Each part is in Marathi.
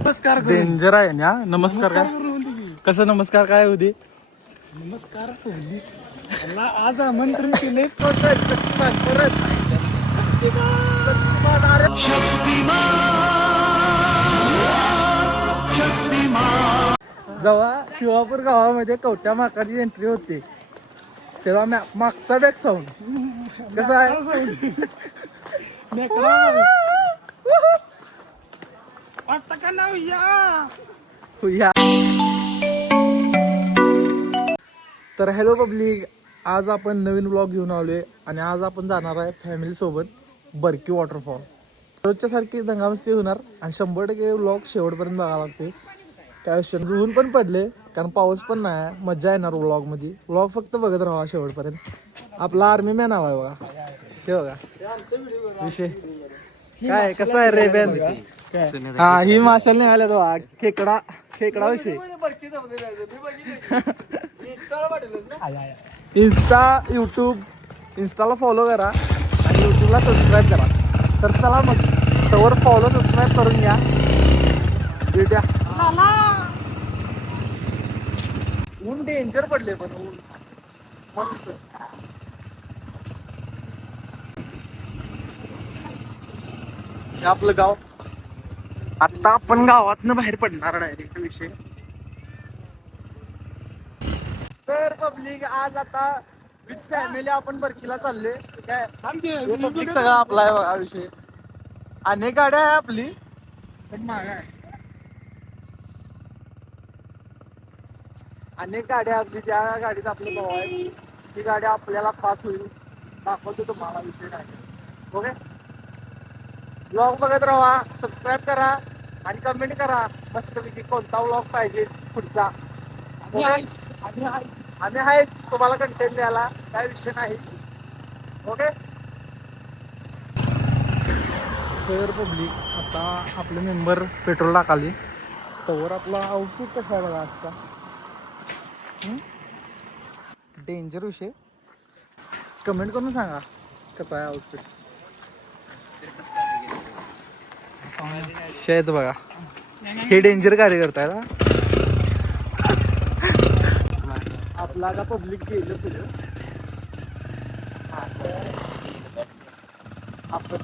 नमस्कार डेंजर आहे ना. नमस्कार काय कसं नमस्कार काय होते. नमस्कार कोहली मला आज आमंत्रण केले. जेव्हा शिवापूर गावामध्ये कवट्या माकाची एंट्री होते तेव्हा मागचा बॅक साऊंड कसा आहे. का नाव या तर हॅलो पब्लिक, आज आपण नवीन ब्लॉग घेऊन आलोय आणि आज आपण जाणार आहे फॅमिली सोबत बरकी वॉटरफॉल. रोजच्या सारखी दंगामस्ती होणार आणि 100% ब्लॉग शेवटपर्यंत बघायला लागते. काय विषय ऊन पण पडले कारण पाऊस पण नाही. मजा येणार ब्लॉग मध्ये. ब्लॉग फक्त बघत राहा शेवटपर्यंत. आपला आर्मी मॅन हवाय बघा. हे बघा विषय काय कसा आहे रे बॅन. हा ही माशाल निघाल्या तो खेकडा खेकडा विषय. इंस्टाला फॉलो करा आणि यूट्यूबला सबस्क्राईब करा. तर चला मग तवर फॉलो सबस्क्राईब करून घ्या. भेटूया. ऊन डेंजर पडले पण ऊन मस्त. हे आपलं गाव. आता आपण गावातनं बाहेर पडणार डायरेक्ट विषय. तर पब्लिक आज आता विथ फॅमिली आपण बरकीला चालले. काय पब्लिक सगळा आपला आहे बघा विषय. अनेक गाड्या आहे आपली पण माग आहे. अनेक गाड्या आपली. ज्या गाडीत आपले भाऊ आहे ती गाडी आपल्याला पास होईल. दाखवतो तुम्हाला विषय नाही. ओके ब्लॉग बघत राहा. सबस्क्राईब करा आणि कमेंट करा मस्तपैकी कोणता ब्लॉग पाहिजे पुढचा. आम्ही आहेच तुम्हाला कंटेंट द्यायला. काय विषय नाही. ओके तर पब्लिक आता आपले मेंबर पेट्रोल टाकाले तवर आपला आउटफिट कसा आहे बघा आजचा. डेंजर विषय. कमेंट करून सांगा कसा आहे आउटफिट. शेत बघा हे डेंजर कार्यकर्ता आहे ना आपला. आता पब्लिक गेलं पुढे. आपण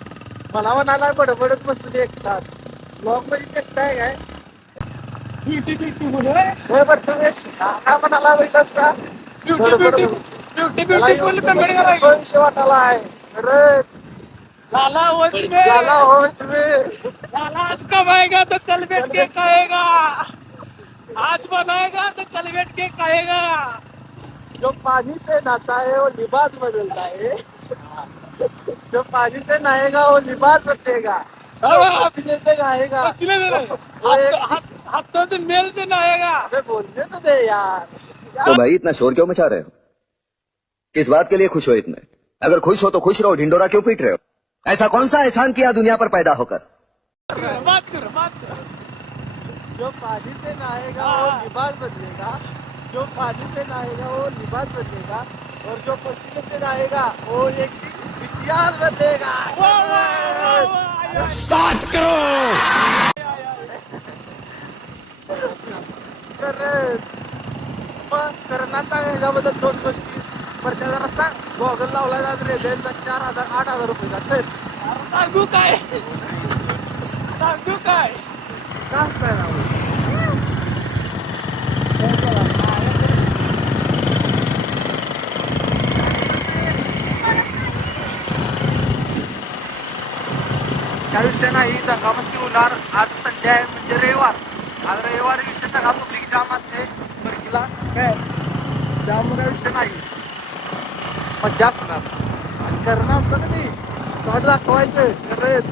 मला म्हणाला बडबडत बसले एकटाच. ब्लॉग मध्ये कष्ट आहे काय. काय म्हणाला भेटस का विषय वाटायला आहे. अरे लाला आज कमाएगा तो कल बैठ के खाएगा. आज बनाएगा तो कल बैठ के खाएगा. जो पानी से नहाता है वो लिबास बदलता है. जो पानी से नहाएगा वो लिबास बदलेगा. पसीने से नहाएगा हाथों से मेल से नहाएगा. अबे बोलने तो दे यार. तो भाई इतना शोर क्यों मचा रहे हो. किस बात के लिए खुश हो इतने. अगर खुश हो तो खुश रहो. ढिंडोरा क्यों पीट रहे हो. ऐसा कौन सा एहसान किया दुनिया पर पैदा होकर. बात करो. जो पानी से नहाएगा वो लिबास बदलेगा. जो पानी से नहाएगा वो लिबास बदलेगा और जो पसीने से नहाएगा वो एक इतिहास बदलेगा. स्टार्ट करो. करणार सांग याच्याबद्दल 2 गोष्टी. पण त्याचा रस्ता गॉगल लावला जात रे. त्यांचा 4,000-8,000 रुपये जात. सांगू काय का असतंय ना त्या विषय नाही. दंगामस्ती होणार. आज संडे आहे म्हणजे रविवार. आज रविवारी विषय सगळा पब्लिक जाम असते बरकीला. काय त्यामुळे विषय नाही. मज्जा असणार आणि करणं आमचं का नाही तोंड दाखवायचं. करत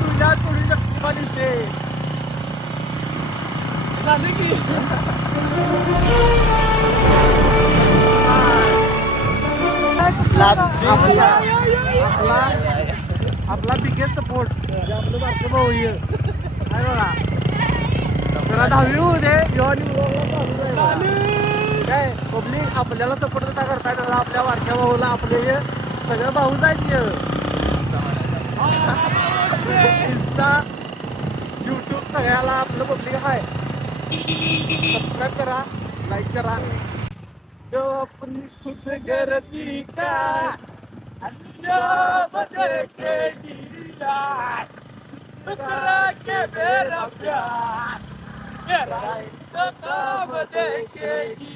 तुझ्या थोडी शक्तिमान विषय झाले की आपला बिगेस्ट सपोर्ट आपलं बारकं भाऊ आहे बघा. आता 10वी होऊ दे काय पब्लिक आपल्याला सपोर्ट कसा करताय त्याला आपल्या वारक्या भाऊला आपले हे सगळं भाऊ जायचे इंस्टा यूट्यूब सगळ्याला आपलं पब्लिक आहे सबस्क्राईब करा लाईक करा अपनी खुद गरजी का अंजाम देखेगी यार टुकड़ा के मेरा प्यार मेरा इंतकाम देखेगी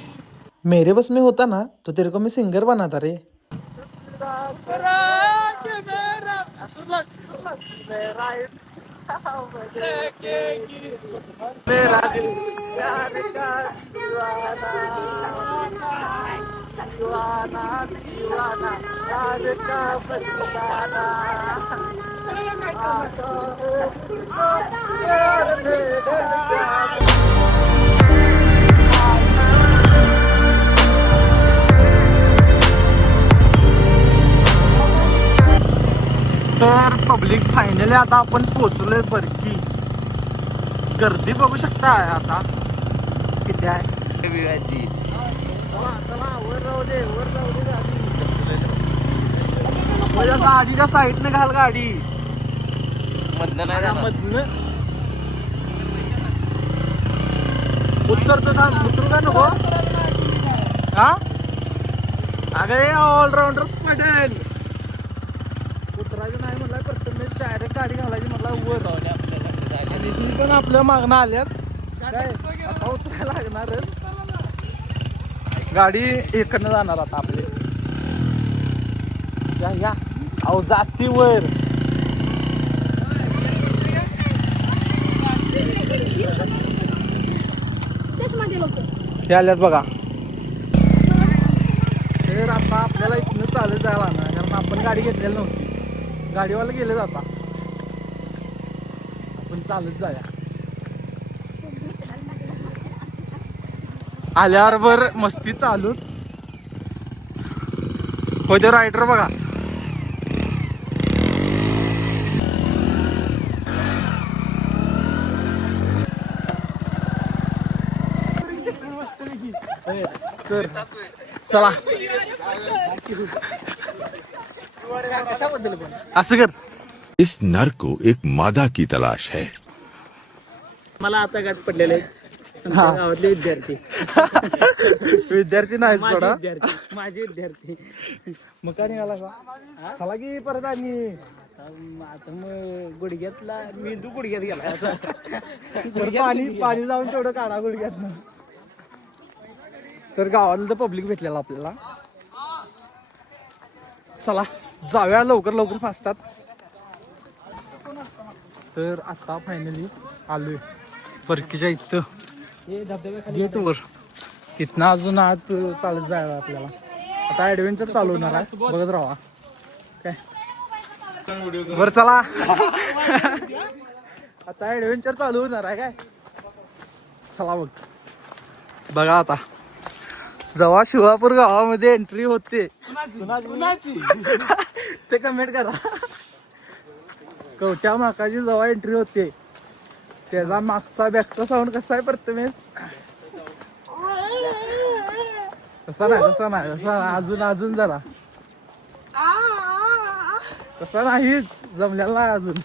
मेरे बस में होता ना तो तेरे को मैं सिंगर बनाता रे टुकड़ा के मेरा मेरा इंतकाम देखेगी मेरा दिल प्यार का दीवाना दीवाना प्यार का बदलाना तर पब्लिक फायनली आता आपण पोहोचलोय बरकी गर्दी बघू शकता आता किती आहे विवाजी वर जाऊ दे माझ्या गाडीच्या साईडने घाल गाडी मधनं उतरतो थांब उतरू का नको हा अगं ऑलराऊंडर पटेल उतरायचं नाही म्हटलं प्रथमेश डायरेक्ट गाडी घालायची म्हटलं वर आणि ती पण आपल्या मागणं आल्यात काय आता उतरायला लागणारच गाडी इकडनं जाणार आता आपली या अहो जाती वर हे आल्यात बघा तर आता आपल्याला इथनं चालत जायला ना कारण आपण गाडी घेतलेली नव्हती गाडीवाला गेले जाता आपण चालत जाया आल्यावर बर मस्ती चालूच होते रायडर बघा तर चला असं कर इस नर को एक मादा की तलाश है मला आता गाठ पडलेले आहेत आमच्या गावातले विद्यार्थी विद्यार्थी नाही सोडा माझे विद्यार्थी मग काय निघाला का चला की परत आणि आता मग गुडघ्यातला मेंदू गुडघ्यात गेला आता पाणी जाऊन तेवढं काढा गुडघ्यात तर गावाला तर पब्लिक भेटलेला आपल्याला चला जाऊया लवकर फास्टात तर आता फायनली आलोय परकीच्या इथं गेटवर इथनं अजून आत चालत जायला आपल्याला आता ऍडव्हेंचर चालू होणार आहे बघत राहा काय बर चला आता ऍडव्हेंचर चालू होणार आहे काय चला बघा आता जेव्हा शिवापूर गावामध्ये एंट्री होते ते कमेंट करा कवट्या माकाची जेव्हा एंट्री होते त्याचा मागचा बॅकचा साऊंड कसा आहे प्रथमेश तसा नाही अजून जरा तसा नाहीच जमलेला नाही अजून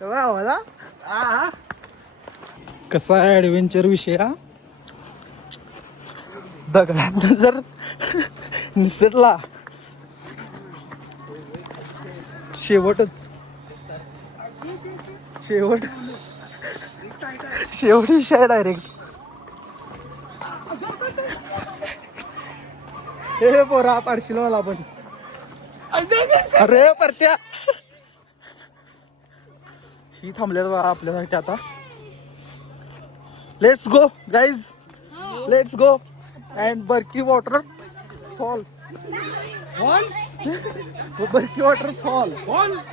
कसा आवाज कसा आहे ऍडव्हेंचर विषय दगडात जर निसटला शेवटच शेवट विषय डायरेक्ट हे पोरा पाडशील मला पण अरे परत्या ही थांबल्यात बघा आपल्यासाठी आता let's go guys let's go and बर्की water falls बर्की water fall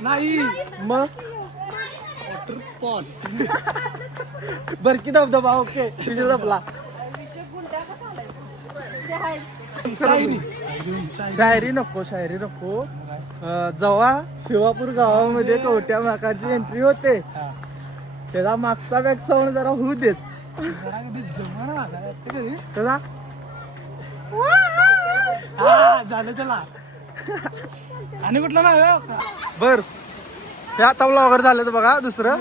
नाही मग बरकी धबधबा ओके तुझे जपला शायरी नको जेव्हा शिवापूर गावामध्ये कवट्या माकाची एंट्री होते त्याचा मागचा बॅक साऊंड जरा होऊ देच त्याचा झालं चला आणि कुठलं नाव बर हे आता ब्लॉगर झालं बघा दुसरं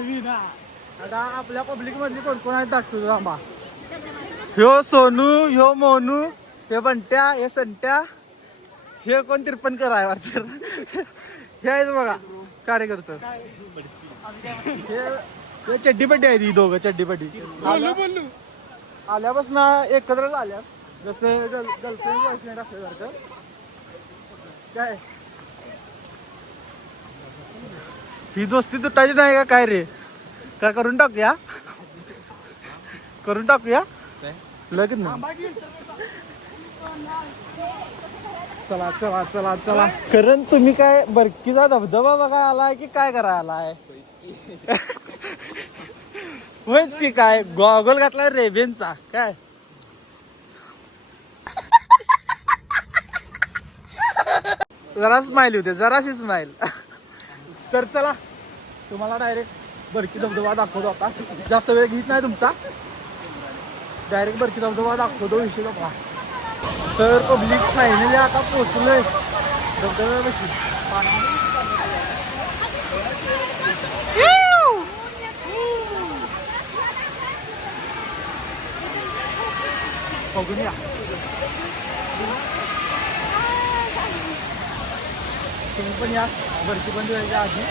आता आपल्या पब्लिक मधली कोण कोण आहेत दाखवतो थांबा. ह्यो सोनू ह्यो मोनू हे बंट्या हे संट्या हे कोण तिरपणकर आहे वाटतं हे आहेत बघा कार्यकर्ते हे चड्डीपट्टी आहेत ही दोघं चड्डीपट्टी आल्यापासून एकत्रच आल्या जसं गर्लफ्रेंड बॉयफ्रेंड असल्यासारखं काय ही दोस्ती तुटायची नाही का काय रे काय करून टाकूया लगेच चला चला चला चला कारण तुम्ही काय बरकीचा धबधबा बघा आलाय की काय करा आलाय होयच की काय गॉगल घातलाय रेबेनचा काय जरा स्माइल होते जराशी स्माइल तर चला तुम्हाला डायरेक्ट बरकी धबधबा दाखवतो आता जास्त वेळ घेत नाही तुमचा डायरेक्ट बरकी धबधबा दाखवतो विषय बघा तर पब्लिक फायनली आता पोहोचलोय धबधब्यापाशी बघून या तुम्ही पण या भरती बंद व्हायच्या आधी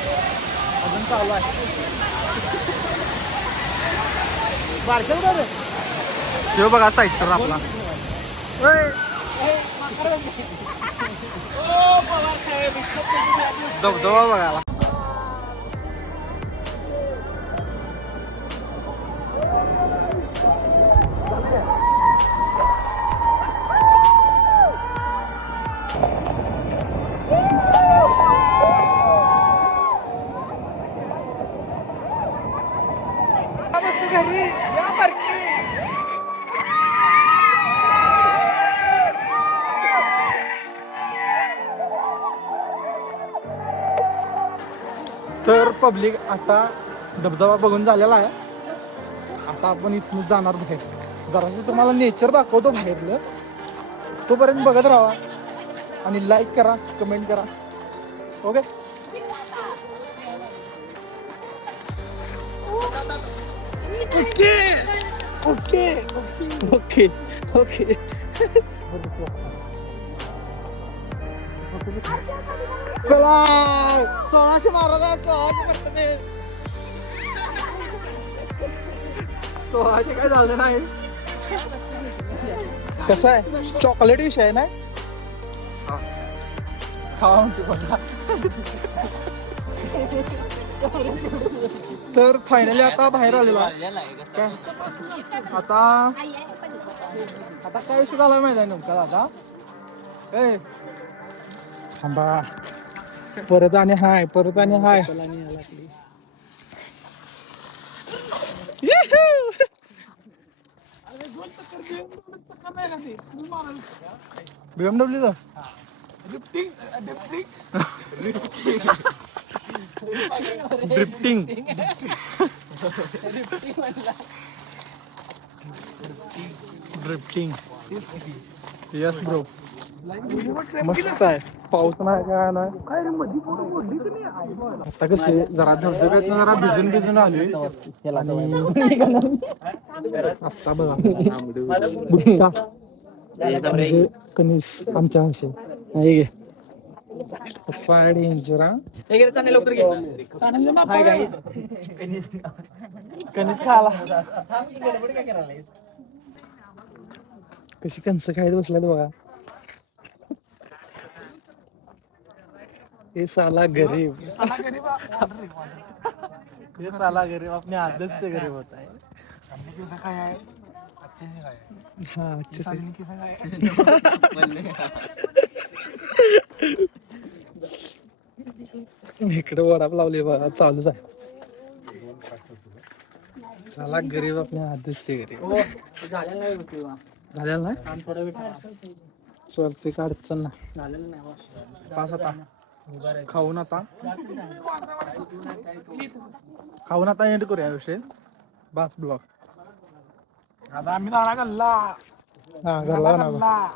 अजून चालू आहे बारक्या शिव बघा साईड तर आपला धबधबा बघायला तर पब्लिक आता धबधबा बघून झालेला आहे आता आपण इथून जाणार बाहेर जरासं तुम्हाला नेचर दाखवतो बाहेरलं तोपर्यंत बघत राहा आणि लाईक करा कमेंट करा okay okay okay okay okay चला 1600 मारा 1600 काय झालं नाही कसं आहे चॉकलेट विषय आहे ना खावा तर फायनली आता बाहेर आलेलो काय आता काय विषय झाला माहिती आहे नेमका आता ए थांबा परत आणि हाय BMW ड्रिफ्टिंग यस ब्रो मस्त आहे पाऊस नाही काय नाही आता कसं जरा धबधब्यात जरा भिजून आलोय आता बघा बुट्टा म्हणजे कणीस आमच्या भाषेत डेंजर कणीस खाला कशी कणस खायला बसल्यात बघा ये साला गरीब अपने आदत से गरीब होता है हाँ अच्छे से इकडे वडाप लावले बघा चालूच आहे साला गरीब आपल्या आदत से गरीब झालेला नाही चालते काय अडचण नाही पास आता खाऊन आता एंड करूया विषय बस ब्लॉग आता आम्ही जाणार गल्ला. हा घरला जाणार.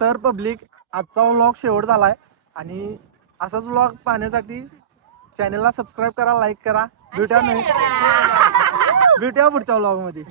तर पब्लिक आजचा व्लॉग शेवट झालाय आणि असाच व्लॉग पाहण्यासाठी चॅनलला सबस्क्राईब करा, लाईक करा. भेटूया पुढच्या व्लॉग मध्ये.